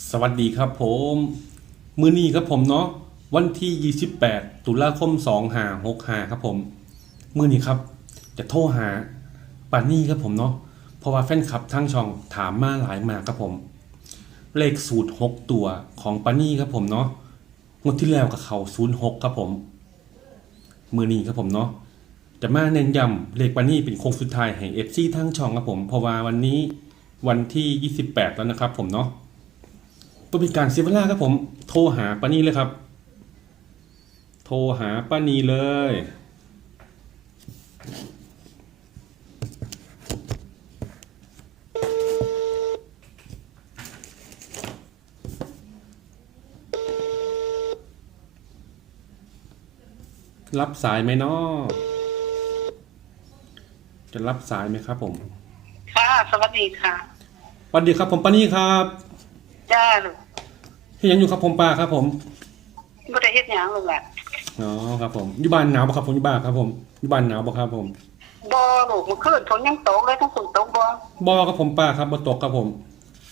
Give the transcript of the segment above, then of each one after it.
สวัสดีครับผม มือนี้ครับผมเนาะวันที่ 28 ตุลาคม2 5 6 5ครับผม มือนี้ครับ จะโทรหาปานี่ครับผมเนาะเพราะว่าแฟนคลับทั้งช่องถามมาหลายมากครับผม เลขสูตร 6 ตัวของปานี่ครับผมเนาะงวดที่แล้วกับเขา06 ครับผม มือนี้ครับผมเนาะจะมาเน้นย้ำเลขปานี่เป็นโค้งสุดท้ายให้ FC ทั้งช่องครับผมเพราะว่าวันนี้วันที่ 28 แล้วนะครับผมเนาะ บริการเซเวล่าครับผม โทรหาป้านีเลยครับ โทรหาป้านีเลย รับสายไหมเนาะจะรับสายไหมครับผม ค่ะ สวัสดีค่ะ สวัสดีครับผมป้านีครับ จ้าลูก ที่ยังอยู่ครับผมป้าครับผมบ่ได้เฮ็ดหยังลูกหล่ะอ๋อครับผมอยู่บ้านหนาวปะครับผมอยู่บ้านครับผมอยู่บ้านหนาวปะครับผมบ่ลูกเมื่อคืนฝนยังตกเลยทั้งฝนตกบ่บอครับผมป้าครับบตกครับผม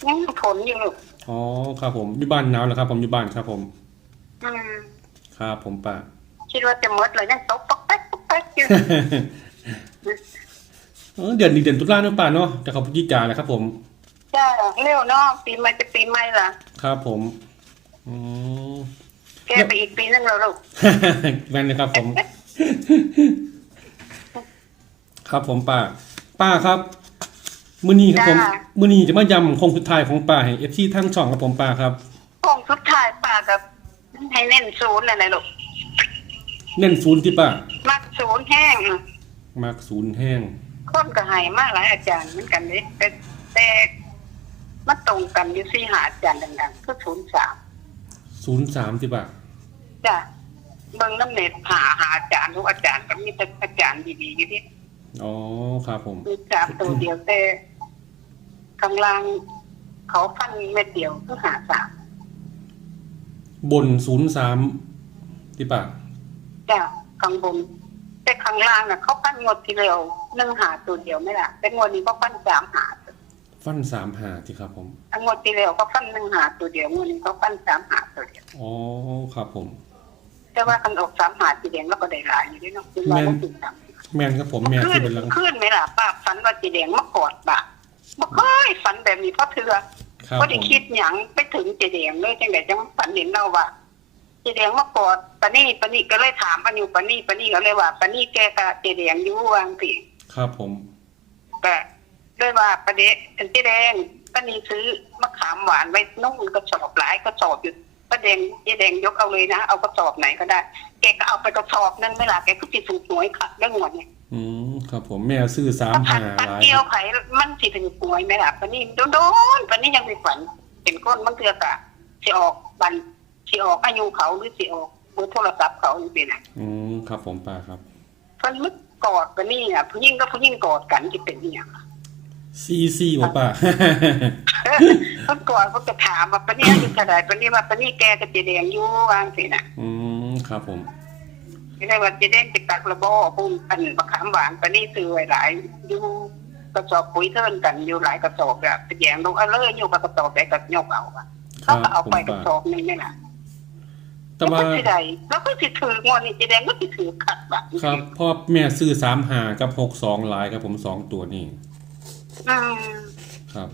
ยังฝนอยู่ลูกอ๋อครับผมอยู่บ้านหนาวแล้วครับ ผมอยู่บ้านครับ ผมอืมครับผมป้าคิดว่าจะหมดเลยยังตกปอกแป๊กปอกแป๊กอยู่เออเดือนนี้เดือนตุลาเนาะป้าเนาะจะเขาพฤศจิกาแล้วครับ ผมจ้าเร็วเนาะปีใหม่จะปีใหม่ล่ะ ครับผม อ๋อ แกไปอีกปีนึงแล้วลูก แม่นเลยครับผม ครับผมป้า ป้าครับ มื้อนี้ครับผม จ้า มื้อนี้จะมายำโคงสุดท้ายของป้าให้เอฟซีทั้งช่องครับผมป้าครับห้องสุดท้ายป้ากับให้เน้นศูนย์นั่นแหละลูกเน้นศูนย์ที่ป้า มักศูนย์แห้ง มากศูนย์แห้ง คนก็ให้มาหลายอาจารย์เหมือนกันเด้แต่แต่มันตรงกันอยู่สี่หาอาจารย์ดังๆคือศูนย์สาม ศูนย์สามที่ป้าจ้ะเบิ่งน้ำเน็ตหาหาอาจารย์ทุกอาจารย์ก็มีแต่อาจารย์ดีๆอยู่ที่อ๋อครับผมมีสามตัวเดียวแต่ข้างล่างเขาฟันเม็ดเดียวคือหาสามบนศูนย์สามที่ป้าจ้ะข้างบน แต่ข้างล่างน่ะเขาฟันงวดที่เร็วหนึ่งหาตัวเดียวไม่ล่ะแต่งวดนี้เขาฟันสามหา ฟันสามหาที่ครับผมอันงวดที่เร็วเขาฟันหนึ่งหาตัวเดียวงวดนี้เขาฟันสามหาตัวเดียวอ๋อครับผม แต่ว่าคันออกสามหาสีแดงแล้วก็ได้หลายอยู่ด้วยเนาะคือว่าเราติดตามแม่นครับผมแม่นขึ้ที่นเป็นลังขึ้นไหมล่ะป้าฝันว่าจีแดงมากอดบ่ะบ่เคยฝันแบบนี้เพราะเถื่อครับก็ผได้มคิดหยังไปถึงจีแดงเลยจังไดจังฝันเห็นเราว่าจีแดงมากอดปานี่ปานี่ก็เลยถามปานิวปานี่ปานี่ก็เลยว่าปานี่แกกะจีแดงอยู่วางสิ ครับผม ก็ เลยว่าประเดะเป็นจีแดงปานี่ซื้อมะขามหวานไว้นุ่งกระสอบหลายกระสอบอยู่ป้าแดงจีแดงยกเอาเลยนะเอากระสอบไหนก็ได้แกก็เอาไปกระสอบนึงไม่ล่ะแกก็ติดถูกหวยค่ะเรื่องหมดเนี่ยอืมครับผมแม่ซื้อสามพัหานพันหลายเกี่ยวไข่มันสิถึงป่วยไหมล่ะปานนี้โดนๆปานนี้ยังไปฝันเป็นก้นบางเทือกะสิออกบันสิออกอายุเขาหรือสิออกเบอร์โทรศัพท์เขาอยู่เป็นน่ะอืมครับผมป้าครับเพิ่นมึกกอดปานนี้อะผู้หญิงกับผู้หญิงกอดกันสิเป็นอีหยั งซีซีว่ะป้าเพิ่นกอดเพิ่นก็ถามว่าปานนี้อายุเท่าใดปานนี้ว่าปานนี้แกก็สิแดงอยู่วางสิน่ะอืมครับผมไม่ได้ว่าสิแดงสิตักระบอพุ่งอันมะขามหวานปานนี้ซื้อไว้หลายอยู่กระสอบปุ๋ยเทินกันอยู่หลายกระสอบแบบไปแยงลงเอาเลยอยู่กับกระสอบได้ก็ยกเอาอะครัเขาบก็เอาผมไปกระป้าสอบหนึงนี่แหละแต่ว่าแล้วก็สิได้แล้วก็สิถืองวดนี่จะแดงก็สิถือขัดแบบครับพ่อแม่ซื้อสามหากับหกสองหลายครับผมสองตัวนี่ อืมครับ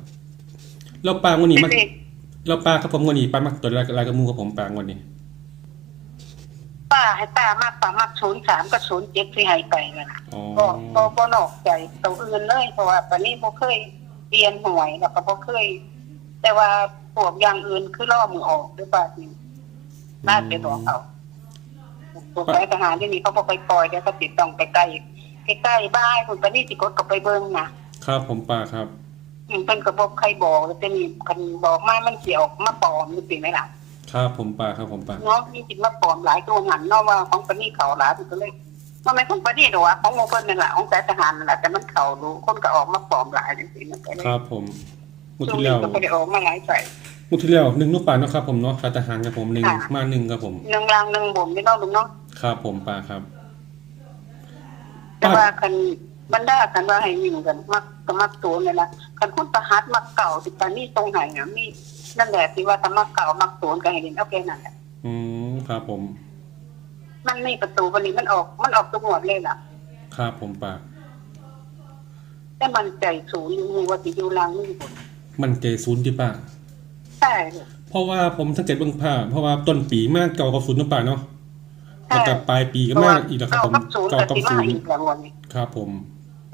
แล้วป้างวันนี้มักเด็กแล้วป้าครับผมวันนี้ป้ามักตัวอะไรอะไรกับหมูกับผมป้างวันนี้ๆป้าให้ป้ามากป้ามากศูนย์สามกับศูนย์เจ็ดที่ให้ไปนั่นน่ะอ๋อก็ก็ก็นอกใจตัวอื่นเลยเพราะว่าปานนี้บ่เคยเปลี่ยนหวยแล้วก็บ่เคย แต่ว่าพวกอย่างอื่นคือล่อมือออกหรือเปล่านี่น่าไปบอกเขาพวกสายทหารที่นี่เขาบ่ไปปล่อยเดี๋ยวเขาติดต้องไปใกล้ใกล้ๆบ้านคุณปานนี้สิกดก็ไปเบิ่งน่ะ ครับผมป้าครับอืมเพิ่นก็บอกใครบอกแล้วแต่นี่คันบอกมามันสิออกมาปลอมนี่สิไหมล่ะครับผมป้าครับผมป้าเนาะมีสิมาปลอมหลายตัวหันเนาะว่าของปานนี้เขาหลายมันก็เลยมันไม่ของปานนี้ดอกว่าของโมเพิ่นนั่นแหละของสายทหารนั่นแหละแต่มันเขารู้คนก็ออกมาปลอมหลายจังซี่มันก็เลยครับผมมุช่วที่งแล้นี้วก็บ่ได้ออกมาหลายใส่ มุที่แล้วหนึ่งลูกป้าเนาะครับผมเนาะชาทหารครับผมหนึ่งค่ะ มาหนึ่งครับผมหนึ่งรางหนึ่งบ่มนี่เนาะลุงเนาะครับผมป้าครับแต่ว่าคัน บรรดาคันว่าให้วิ่งกันมักก็มักตัวนี่ล่ะคันคุณประหัตมักเก่าสิปานนี้ตรงไหนน่ะมีนั่นแหละที่ว่าธรรมะเก่ามักศูนย์กันให้เห็นเอาแค่นั้นแหละอืมครับผม มันมีประตูวันนี้มันออก มันออกตัวหมดเลยล่ะ ครับผมป้าแต่มันใจศูนย์อยู่ว่าสิอยู่หลังนี่บนมันใจศูนย์ที่ป้าใช่เลยเพราะว่าผมสังเกตเบื้องผ้าเพราะว่าต้นปีมากเก่ากับศูนย์นะป้าเนาะใช่แล้วกับปลายปีก็มากอีกแล้วครับเก่าผมกับศูนย์เก่าแต่กับสิศูมานย์อีกแล้ววันนี้ครับผม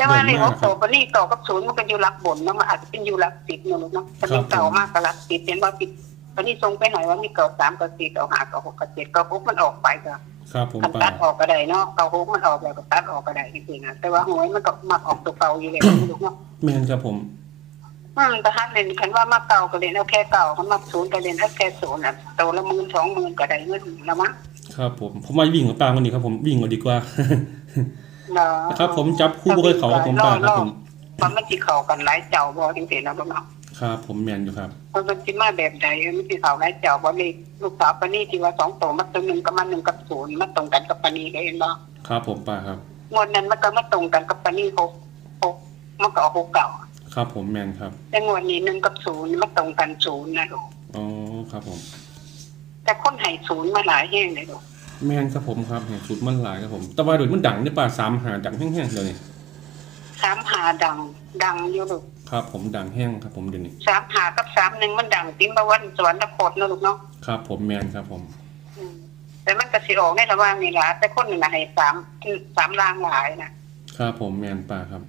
แต่ว่าเดิในนหมากกโตปนี่เก่ากับศูนย์มันก็อยู่หลักบนเนาะมันอาจจะเป็นอยู่หลักสิบเนาะลูกเนาะถ้าครัมีบเก่ามากกับหลักสิบเห็นว่าสิบปนี่ทรงไปไหนว่ามีเก่าสามกับสี่เก่าห้าเก่าหกกับเจ็ดเก่าหกมันออกไปก็ครับผมคันป้าตัดออกก็ได้เนาะเก่าหกมันออกแล้วก็ตัดออกก็ได้จริงๆนะแต่ว่าหวยมันก็มักออกตัวเก่าอยู่แล้วลูกเนาะแมนครับผมอืมแต่ถ้าเล่นคันว่ามาเก่าก็เล่นเอาแค่เก่าคันมาศูนย์ก็เล่นเอาแค่ศูนย์อะตัวละหมื่นสองหมื่นก็ได้เงินละมั้งครับผมผมมาวิ่งกับป้าวันนี้ครับผมวิ่งกว่าดีกว่า เนาะครับ ผมจับคู่บ่เคยเขาครับผมป้าครับผมมันไม่สิเข้ากันหลายเจ้าบ่จริงๆนะลูกเนาะครับผมแมนอยู่ครับ มันเป็นสิมาแบบใดมันสิเข้าหลายเจ้าบ่เลยลูกสาวปานี่ที่ว่าสองตัวมันตัวหนึงกับมันหนึ่งกับศูนย์มันตรงกันกับปานี่ได้เห็นบ่ครับผมป้าครับงวดนั้นมันก็มาตรงกันกับปานี่หกหกมันก็ออกหกเก่าครับผมแมนครับแต่งวดนี้หนึ่งกับศูนย์มันตรงกันศูนย์นะลูกอ๋อครับผม แต่คนให้ศูนย์มาหลายแห่งเลยลูก แมนครับผมครับเห็นชุดมันหลายครับผม แต่ว่าโดยมันดังนี่ป้าสามหาดังแห้งๆเลยสามหาดัง ดังอยู่ลูกครับผมดังแห้งครับผมเดี๋ยวนี้สามหากับสามหนึ่งมันดังติ้มบวันสวรรคตนะลูกเนาะครับ ผมแมนครับผมอืมแต่มันก็สิออกในระหว่างนี่ล่ะแต่คนหนึ่งน่ะให้สามสามลางหลายนะครับผมแมนป้าครับ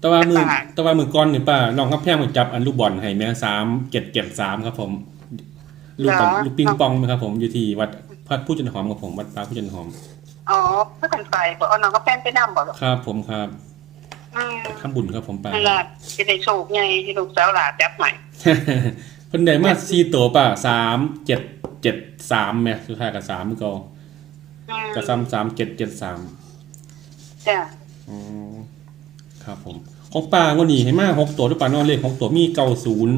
แต่ว่ามือแต่ป้าแต่ว่ามือก้อนนี่ป้าน้องครับแพงมาจับอันลูกบอลให้แม่สามเจ็ดเจ็ดสามครับผมลูกบอลลูกปิงปองนะครับผมอยู่ที่วัด พัดผู้จันหอมกับผมวัดป้าผู้จันหอม อ๋อเพื่อกันไปบอกเอาน้องก็แป้นไปนั่บอกครับ ผมครับอืมทำบุญครับผมป้านั่นล่ะจะได้โชคไงที่ลูกสาวหลานจับใหม่ เพิ่นได้มาสี่ตัวป่ะสามเจ็ดเจ็ดสามแม่สุดท้ายกับสามก็อืมก็ซ้ำสามเจ็ดเจ็ดสามจ้ะอืมครับผมของป้างวดนี้ให้มาหกตัวด้วยป่าเนอเลขหกตัวมีเก้าศูนย์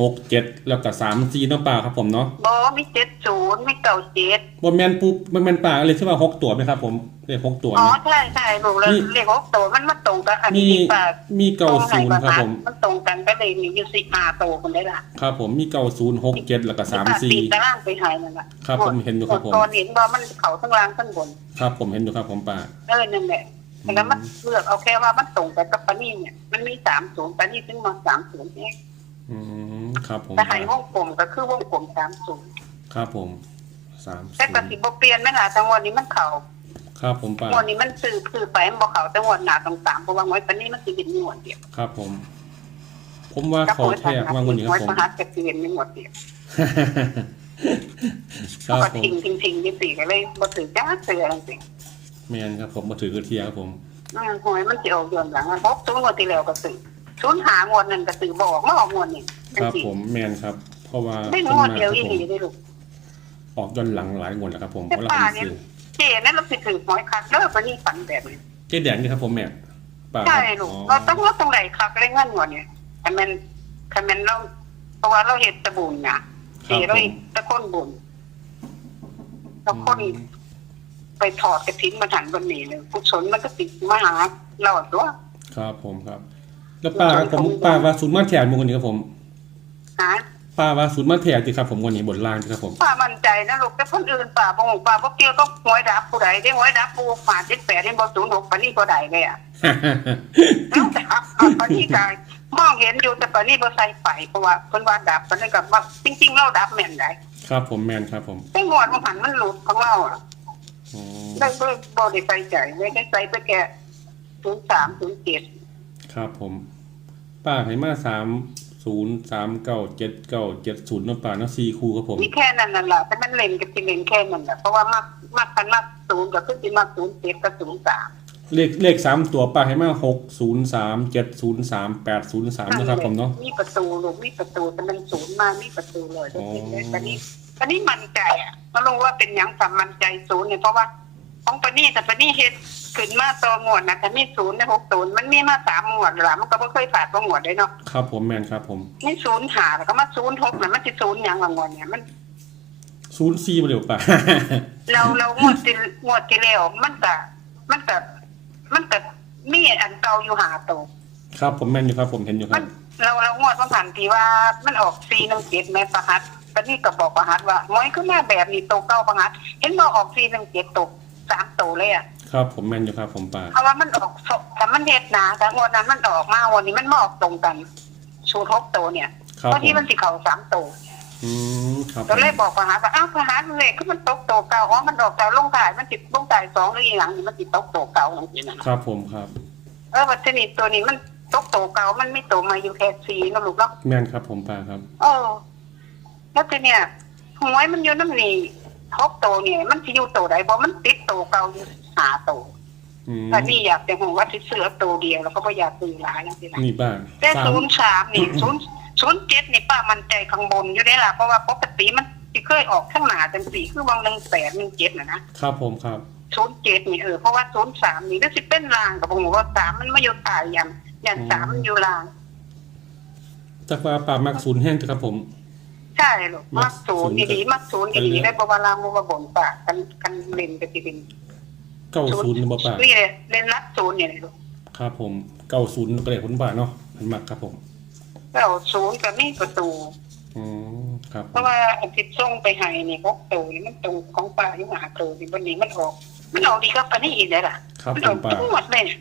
หกเจ็ดแล้วก็สามสี่เนาะป้าครับผมเนาะ บอมีเจ็ดศูนย์มีเก้าเจ็ด บ่แมนปุ๊บบ่แมนป้าเลยใช่ว่าหกตัวไหมครับผมเลขหกตัวอ๋อนะใช่ใช่ลูกแล้วนี่เลขหกตัวมันมาตรงกับอันมีนี้ป่ามีเก้าศูนย์ครับผมมันตรงกันก็เลยมีอยู่สิบห้าตัวคนได้ล่ะครับผมมีเก้าศูนย์หกเจ็ดแล้วก็สามป้สี่ปีนตารางไปหายนั่นแหละครับผมเห็นอยู่ครับผมตอนเห็นว่ามันเขาทั้งล่างทั้งบน ครับผมเห็นอยู่ครับผมป้าเออนั่นแหละแล้วมันเลือกเอาแค่ว่ามันตรงกันกับปานี่เนี่ยมันมีสามศูนย์ปานี่ถึงมาสามศูนย์เองอืมครับผมแต่ใหายวงกลมก็คือวงกลมสามศูนย์ครับผม สามแต่ศูปนย์ฏิบเปลี่ยนไม่หนาจังหวัดนี้มันเขาครับผมป้า งวดนี้มันซื้อคือไปมันบอกเขาแต่งวดหนาตรงตามเพราะว่าไว้ปานี่มันคือเป็นงวดเดียวครับผม ผมว่าขอแท้วางวันนี้ครับไว้ผมประหัสจะเปลี่ยนเป็นงวดเดียวครับก็ผมทิ้งทิ้งทิ้งยี่สี่ก็เลยบ่ถือจ้าเสืออะไรสิแมนครับผมมาถือกระเทียครับผม อืมหวยมันจะออกย้อนหลังเพราะศูนย์งวดที่แล้วก็ซื้อศูนย์หางวดนั่นก็ซื้อบอกมาออกงวดนี่คจังรับสิผมแมนครับ เพราะว่าได้งเพิ่นวดมาเดียวคอีรับหผมลีได้ลูก ออกย้อนหลังหลายงวดแล้วครับผมแต่เพราะเราป่าเป็นเนี่ยซื้อเจ๊นั่นเราสิถือหวยคักเด้อปานี่ฝันแบบนี้เจ๊แดงนี่ครับผมแม่ป้าใช่ลูกอ๋อเราต้องว่าตรงไหนคักเล่นเงินงวดเนี่ยคันแม่นคันแม่นเราเพราะว่าเราเฮ็ดแตะบุญน่ะครัเจ๊บเราผมเฮ็ดแตะคนบุญเราคนไปถอดกระถิ่นมาถันบนนี้เลยกุศลมันก็ติดมาหาเราตัวครับผมครับ แล้วป้าครับผมป้าว่าศูนย์มาแถมงวันนี้ครับผมหา ป้าว่าศูนย์มาแถมสิครับผมวันนี้บนล่างสิครับผมป้ามั่นใจนะลูกแต่คนอื่นป้าบ่ฮู้ป้าบ่เกี่ยวกับหวยดับผู้ใดได้หวยดับผู้ฝาด78ได้บ่ศูนย์หกปานนี้บ่ได้เลยอะแล้วดับเอาปานนี้ก็มองเห็นอยู่แต่ปานนี้บ่ใส่ไปเพราะว่าเพิ่นว่าดับปานนี้ก็ว่าจริง ๆ เราดับแม่นได้ครับผมแมนครับผมแต่งวดมันหันมันหลุดของเราอะอ๋อได้บ่บ่ได้ใส่ใจไม่ได้ใส่ไปแค่03 07ครับผมป้าให้มาสาม ศูนย์สามเก้าเจ็ดเก้าเจ็ดศูนย์เนาะป้าเนาะสี่คู่ครับผมมีแค่นั้นน่ะล่ะแต่มันเล่นกับที่เล่นแค่นั้นแหละเพราะว่ามักมักกันมักศูนย์ก็คือสิมัก07กับ03เลขเลขสามตัวป้าให้มาหกศูนย์สามเจ็ดศูนย์สามแปดศูนย์สามนะครับผมเนาะมีประตูลูกมีประตูแต่มันศูนย์มามีประตูเลยอ๋อตอนนี้ตอนนี้มั่นใจอะมาลงว่าเป็นหยังสามั่นใจศูนย์เนี่ยเพราะว่าของปานี่แต่ปานี่เฮ็ด ขึ้นมาตัวงวดนะแต่มีศูนย์ในหกศูนย์มันมีมาสามงวดละมันก็ไม่เคยผ่านตัวงวดเลยเนาะครับผมแมนครับผมนี่ศูนย์หาแล้วก็มาศูนย์หกนะมันจะศูนย์หยังละงวดเนี่ยมันศูนย์สี่มาเดี๋ยวป้าเราเรางวดที่งวดที่แล้วมันก็มันก็มันก็มีอันเก่าอยู่หาตัวครับผมแมนอยู่ครับผมเห็นอยู่คมัรับนเราเรางวดต้องผ่านทีว่ามันออกซีหนึ่งเจ็ดแม่ประหัดตอนนี้ก็บอกประหัดว่าหมอยขึ้นมาแบบนี้โตเก้าประหัด เห็นบอกออกซีหนึ่งเจ็ดตกสามโตเลยอะ ครับผมแมนอยู่ครับผมป่าเพราะว่ามันออกศพแต่มันเห็ดหนาแต่งวดนั้นมันออกมาวันนี้มันมาออกตรงกันชูทบโตเนี่ยครับเพราะผที่มมันสิเขาสามโตอืมครับผก็มเลยบอกประหัดว่าอ้าวประหัดเลยคือมันตกโตเก่าอ๋อมันออกจากลงถ่ายมันติดลงถ่ายสองหรืออีหลังนี่มันติดตกโตเก่าอย่างนี้นะครับผมครับ เออวัตถุนิตัวนี้มันตกโตเก่ามันไม่โตมาอยู่แค่สีนะลูกเนาะ แมนครับผมป่าครับ เออแล้วทีเนี่ยหวยมันอยู่น้ำนี่ ทบโตเนี่ยมันสิอยู่โตใดเพราะมันติดโตเก่าอยู่หาโตอืมแต่นี่อยากแต่หงว่าสิเสือโตเดียวแล้วก็ไม่อยากซื้อหลายอย่างที่ไหนนี่บ้างแต่สาม ศูนย์สามนี่ศูนย์ศูนย์เจ็ดนี่ป้ามันใจข้างบนอยู่ได้ล่ะเพราะว่าปกติมันที่เคยออกข้างหน้าจังสี่คือวางหนึ่งแปดหนึ่งเจ็ดนะนะครับผมครับ ศูนย์เจ็ดนี่เออเพราะว่าศูนย์สามนี่ก็สิเป็นรางกับผมว่าสามมันมาอยู่ตายยันยันสามมันอยู่ราง จากว่าป่ามักศูนย์แห้งครับผม ใช่ลูกมัมักกศูนย์ศูนย์ดีๆมักศูนย์ดีๆได้บวาลางบวบนปากกันกันเล่นกันทีเดียวเก้าศูนย์บ่ป่านี่เลยเล่นรักศูนย์เนี่ยลูกครับผมเก้าศูนย์ก็เลยคุณป่าเนาะมันมักครับผมแล้วศูนย์กับนี่ประตูอืมครับผเพมราะว่าอาทิตย์ส่งไปให้นี่พกตูนี่มันตรงของป่าอยู่หาตูนี่วันนี้มันออก มันออกดีก็ปานนี้อีกเลยล่ะครับมันผออมกป่าทั้งหมดเลยเนี่ย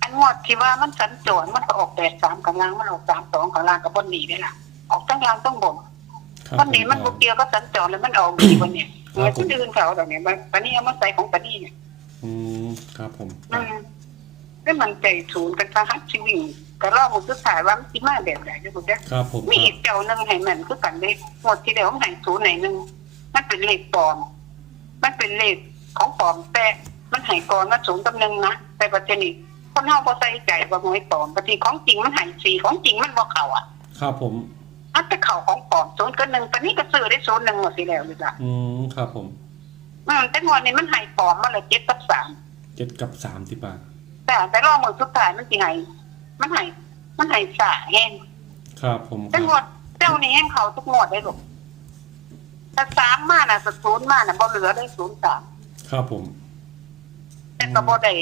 อันงวดที่ว่ามันสัญจรมันก็ออกแปดสามกำลังมันออกสามสองกำลังกับบนหนีได้ล่ะออก ทั้งกลางต้องบนครับบนหนีมันผบุมกเดียวก็สัญจรแล้วมันออกดีวันเนี่ยครับเมื่อคนอื่นเขาแต่เนี่ยปานนี้เอามาใส่ของปานนี้เนี่ยอืมครับผมอืมแล้วมันใจศูนย์กันสหัสชีวิตก็รอบมุสุดท้ายว่ามันคิดมาแบบไหนจะถูกได้ครับผมมีคอีรับกเจ้าหนึ่งให้มันคือกันเลยหมดที่เดียวมันให้ศูนย์ไหนหนึ่งมันเป็นเลขปลอม มันเป็นเลขของปลอมแต่มันให้ก่อนว่าศูนย์กับหนึ่งนะแต่ปัจจุบันคนเฮาบ่ใส่ใจว่าหวยปลอมปฏิของจริงมันให้สี่ของจริงมันบ่เข้าอะ ครับผม มันไปเข้าของปลอมศูนย์กับหนึ่งปานนี้ก็ซื้อได้ศูนย์หนึ่งหมดสิแล้วนี่ล่ะอืมครับผม อืมแต่งวดนี้มันให้ปลอมมาเลยเจ็ดกับสามเจ็ดกับสามที่ป่าแต่แต่รอบมือสุดท้ายมันสิให้มันให้มันให้สาแห้งครับผมคแต่รับงวดเจ้านี้ให้เขาทุกงวดได้หรอกถ้าสามมาน่ะสักศูนย์มาน่ะบ่เหลือได้ศูนย์สามครับผมแต่ก็บ่ได้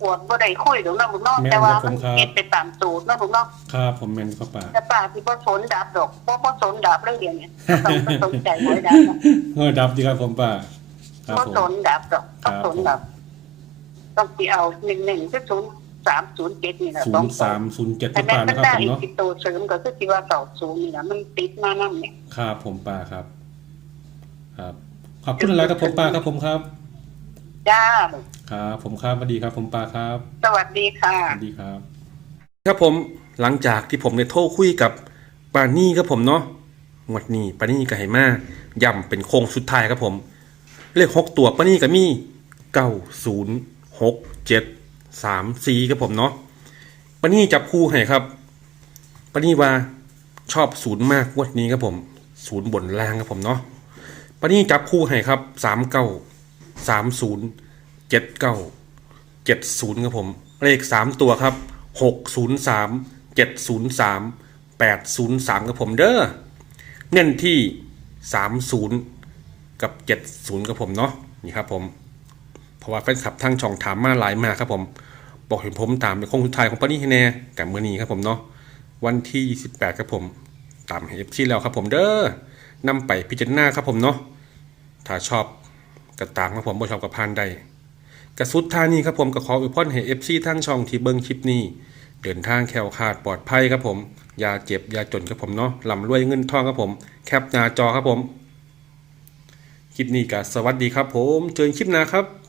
ปวดบ่ได้คุยเดี๋ยวนะบุญน้องแม่นแต่ว่าครับผมันมครับ เฮ็ดไปตามสูตรนะบุญน้องครับผมแมนครับป่าแต่ป้าที่บ่สนดาบดอกบ่บ่สนดาบเลยเดี๋ยวนี้ต้องบ่สนใจหวยดาบนะเออดับดีครับผมป่าครับบ่ผมสนดาบดอกครัต้อบงสนดาบต้องสิเอา1-1คือ0307นี่แหละศูต้อนงย์สามศูนย์เจ็ดแต่ที่แม่ป่านก็นะครับผมได้อีกเนาะสิตัวเสริมก็คือสิว่าเก่าศูนย์นี่ล่ะมันติดมานำเนี่ย ครับผมป่าครับ ครับขอบคุณอะไรครับผมป่าครับผมครับ จ้าครับผมครับสวัสดีครับ ผมป่าครับ สวัสดีค่ะสวัสดีครับ ครับผมหลังจากที่ผมได้โทรคุยกับปานี่ครับผมเนาะงวดนี้ปานี่กับไหมาย่ำเป็นโค้งสุดท้ายครับผม เลขหกตัวปานี่ก็มีเก้าศูนย์หกเจ็ดสามสี่ครับผมเนาะปานี่จับคู่ให้ครับปานี่ว่าชอบศูนย์มากงวดนี้ครับผมศูนย์บนล่างครับผมเนาะปานี่จับคู่ให้ครับสามเก้า สามศูนย์เจ็ดเก้าเจ็ดศูนย์ครับผม เลขสามตัวครับหกศูนย์สามเจ็ดศูนย์สามแปดศูนย์สามครับผมเด้อเน้นที่สามศูนย์กับเจ็ดศูนย์ครับผมเนาะนี่ครับผมเพราะว่าแฟนคลับทั้งช่องถามมาหลายมาครับผม บอกเห็นผมตามในโค้งสุดท้ายของปานี่ให้แน่กับมือนี้ครับผมเนาะวันที่ 28 ครับผมตามเอฟซีแล้วครับผมเด้อนำไปพิจารณาครับผมเนาะถ้าชอบ ก็ตามครับผมบ่ชอบกับพานใดกระสุดท่านี้ครับผมก็ขออวยพรให้เอฟซีทั้งช่องที่เบิ้งคลิปนี้ เดินทางแคล้วคลาดปลอดภัยครับผมอย่าเจ็บอย่าจนครับผมเนาะลำรวยเงินทองครับผม แคปหน้าจอครับผม คลิปนี้ก็สวัสดีครับผม เจอคลิปหน้าครับ